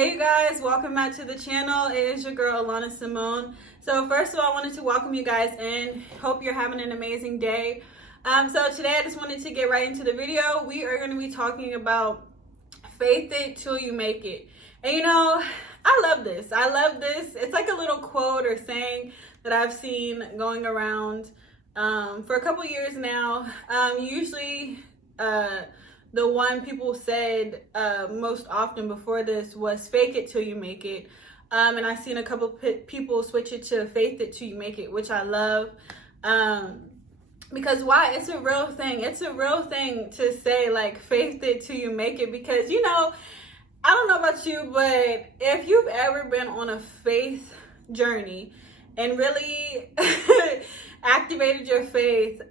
Hey you guys, welcome back to the channel. It is your girl Alana Simone. So first of all, I wanted to welcome you guys in. Hope you're having an amazing day. So today I just wanted to get right into the video. We are going to be talking about faith it till you make it. And you know, I love this. It's like a little quote or saying that I've seen going around for a couple years now. Usually the one people said most often before this was fake it till you make it. And I've seen a couple people switch it to faith it till you make it, which I love. Because why? It's a real thing. It's a real thing to say, like, faith it till you make it. Because, you know, I don't know about you, but if you've ever been on a faith journey and really activated your faith,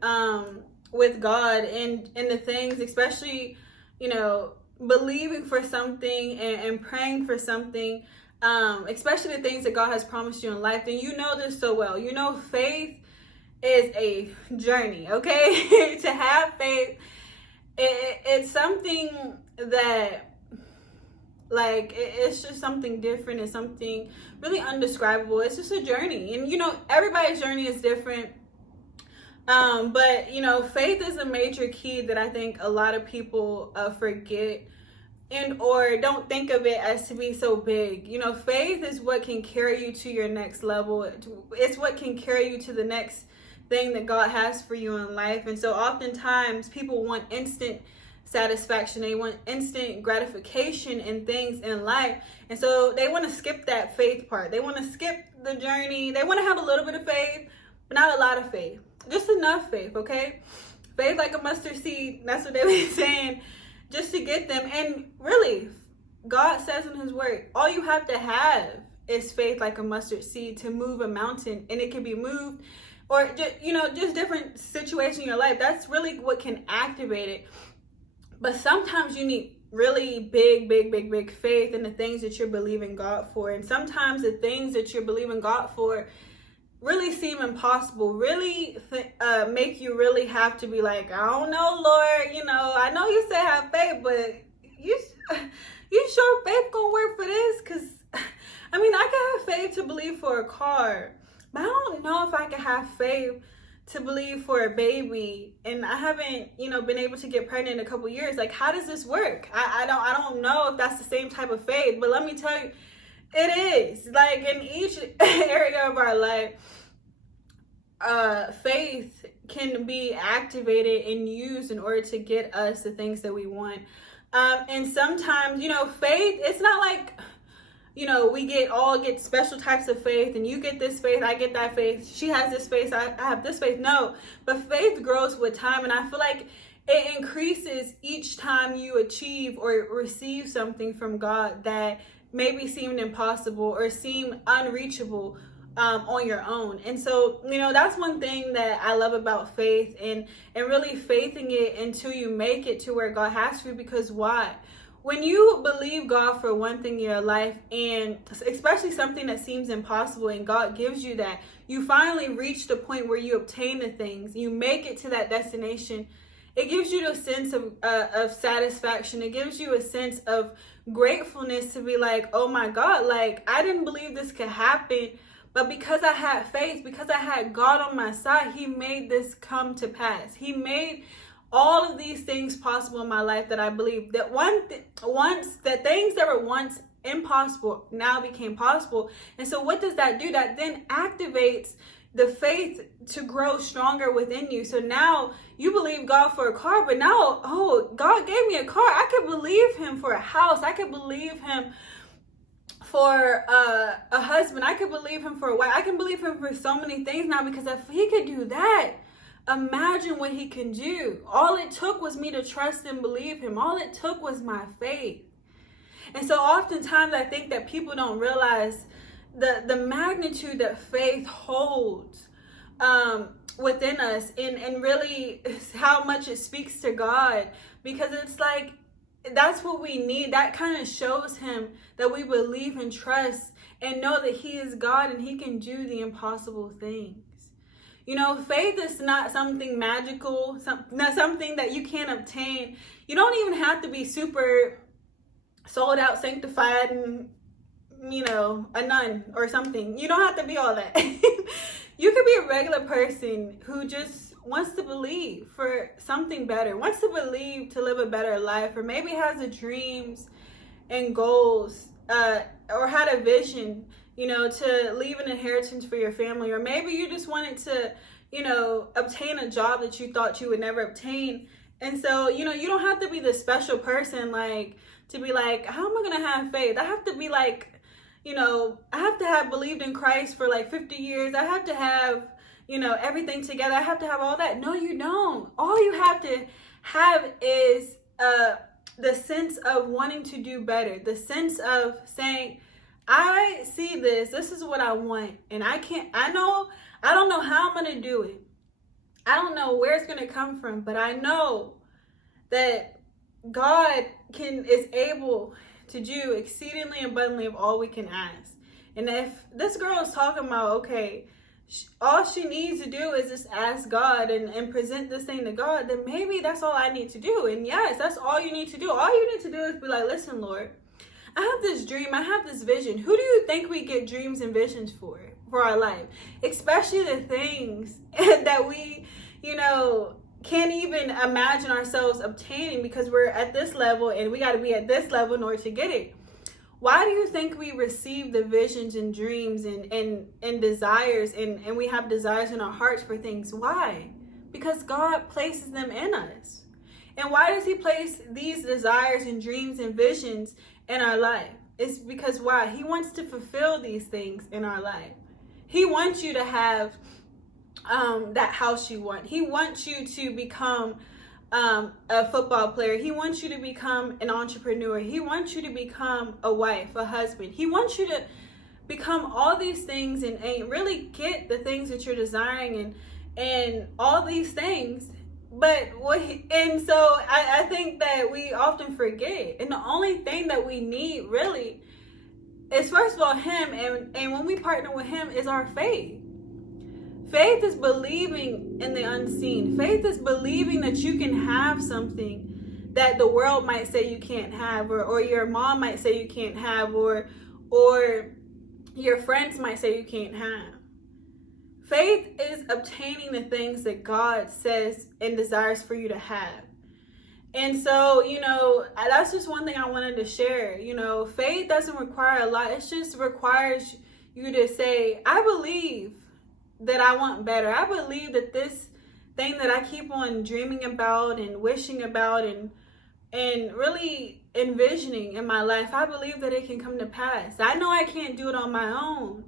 with God and the things, especially, you know, believing for something and praying for something, especially the things that God has promised you in life, then you know this so well. You know, faith is a journey, okay? To have faith, it's something that, like, it's just something different. It's something really undescribable. It's just a journey. And, you know, everybody's journey is different. But, you know, faith is a major key that I think a lot of people forget and or don't think of it as to be so big. You know, faith is what can carry you to your next level. It's what can carry you to the next thing that God has for you in life. And so oftentimes people want instant satisfaction. They want instant gratification in things in life. And so they want to skip that faith part. They want to skip the journey. They want to have a little bit of faith, but not a lot of faith. Just enough faith, okay? Faith like a mustard seed. That's what they were saying, just to get them. And really, God says in his word, all you have to have is faith like a mustard seed to move a mountain. And it can be moved, or just, you know, just different situations in your life. That's really what can activate it. But sometimes you need really big faith in the things that you're believing God for. And sometimes the things that you're believing God for really seem impossible, really make you really have to be like, I don't know, Lord, you know, I know you say have faith, but you sure faith gonna work for this? Because, I mean, I can have faith to believe for a car, but I don't know if I can have faith to believe for a baby, and I haven't, you know, been able to get pregnant in a couple years. Like, how does this work? I don't know if that's the same type of faith, but let me tell you, it is. Like, in each area of our life, faith can be activated and used in order to get us the things that we want. And sometimes, you know, faith, it's not like, you know, we all get special types of faith, and you get this faith, I get that faith, she has this faith, I have this faith. No, but faith grows with time, and I feel like it increases each time you achieve or receive something from God that maybe seemed impossible or seemed unreachable on your own. And so, you know, that's one thing that I love about faith, and really faithing it until you make it to where God has for you. Because why? When you believe God for one thing in your life, and especially something that seems impossible, and God gives you that, you finally reach the point where you obtain the things, you make it to that destination. It gives you a sense of satisfaction. It gives you a sense of gratefulness to be like, oh my God, like, I didn't believe this could happen, but because I had faith, because I had God on my side, he made this come to pass. He made all of these things possible in my life that I believe that that things that were once impossible now became possible. And so what does that do? That then activates the faith to grow stronger within you. So now you believe God for a car, but now, oh, God gave me a car. I could believe him for a house. I could believe him for a husband. I could believe him for a wife. I can believe him for so many things now, because if he could do that, imagine what he can do. All it took was me to trust and believe him. All it took was my faith. And so oftentimes I think that people don't realize the magnitude that faith holds within us, and really how much it speaks to God, because it's like, that's what we need. That kind of shows him that we believe and trust and know that he is God and he can do the impossible things. You know, faith is not something magical, not something that you can't obtain. You don't even have to be super sold out, sanctified, and a nun or something. You don't have to be all that. You could be a regular person who just wants to believe for something better, wants to believe to live a better life, or maybe has the dreams and goals, or had a vision, to leave an inheritance for your family, or maybe you just wanted to, obtain a job that you thought you would never obtain. And so, you don't have to be the special person, like, to be like, how am I going to have faith? I have to be like, I have to have believed in Christ for like 50 years. I have to have, everything together. I have to have all that. No, you don't. All you have to have is the sense of wanting to do better, the sense of saying, I see this is what I want, and I don't know how I'm going to do it. I don't know where it's going to come from, but I know that God is able to do exceedingly abundantly of all we can ask. And if this girl is talking about, okay, all she needs to do is just ask God and present this thing to God, then maybe that's all I need to do. And yes, that's all you need to do. All you need to do is be like, listen, Lord, I have this dream, I have this vision. Who do you think we get dreams and visions for our life? Especially the things that we, can't even imagine ourselves obtaining, because we're at this level and we got to be at this level in order to get it. Why do you think we receive the visions and dreams and desires, and we have desires in our hearts for things? Why? Because God places them in us. And why does he place these desires and dreams and visions in our life? It's because why? He wants to fulfill these things in our life. He wants you to have that house you want. He wants you to become a football player. He wants you to become an entrepreneur. He wants you to become a wife, a husband. He wants you to become all these things and really get the things that you're desiring and all these things. And so I think that we often forget. And the only thing that we need really is, first of all, him. And when we partner with him is our faith. Faith is believing in the unseen. Faith is believing that you can have something that the world might say you can't have, or your mom might say you can't have, or your friends might say you can't have. Faith is obtaining the things that God says and desires for you to have. And so, that's just one thing I wanted to share. Faith doesn't require a lot. It just requires you to say, I believe that I want better. I believe that this thing that I keep on dreaming about and wishing about and really envisioning in my life, I believe that it can come to pass. I know I can't do it on my own,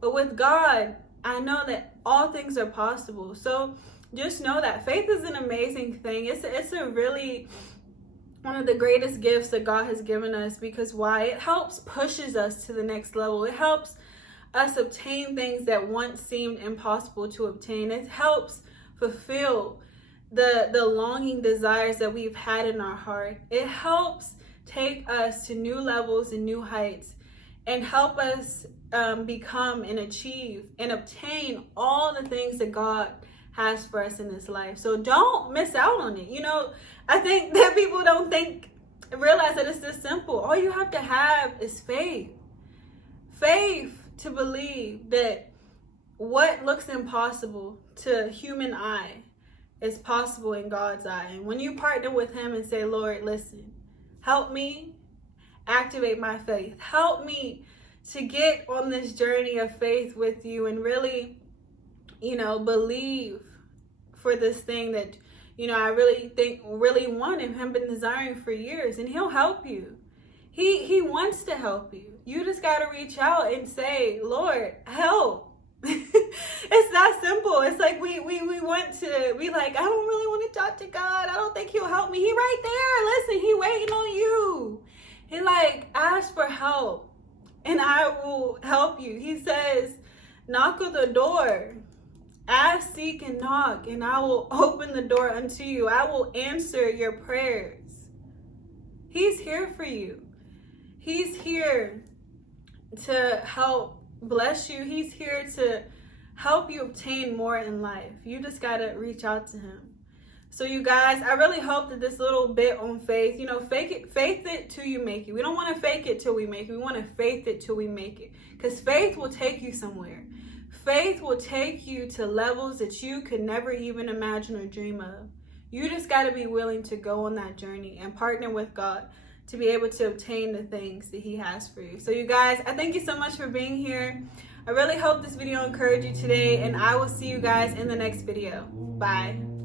but with God, I know that all things are possible. So just know that faith is an amazing thing. It's a really one of the greatest gifts that God has given us, because why? It helps pushes us to the next level. It helps us obtain things that once seemed impossible to obtain. It helps fulfill the longing desires that we've had in our heart. It helps take us to new levels and new heights, and help us become and achieve and obtain all the things that God has for us in this life. So don't miss out on it. I think that people don't realize that it's this simple. All you have to have is faith. Faith to believe that what looks impossible to human eye is possible in God's eye. And when you partner with him and say, Lord, listen, help me activate my faith. Help me to get on this journey of faith with you and really, believe for this thing that, I really want and have been desiring for years. And he'll help you. He wants to help you. You just got to reach out and say, Lord, help. It's that simple. It's like we want to be like, I don't really want to talk to God. I don't think he'll help me. He right there. Listen, he waiting on you. He ask for help and I will help you. He says, knock on the door. Ask, seek, and knock, and I will open the door unto you. I will answer your prayers. He's here for you. He's here to help bless you. He's here to help you obtain more in life. You just got to reach out to him. So you guys, I really hope that this little bit on faith, faith it till you make it. We don't want to fake it till we make it. We want to faith it till we make it. Because faith will take you somewhere. Faith will take you to levels that you could never even imagine or dream of. You just got to be willing to go on that journey and partner with God to be able to obtain the things that he has for you. So you guys, I thank you so much for being here. I really hope this video encouraged you today, and I will see you guys in the next video. Bye.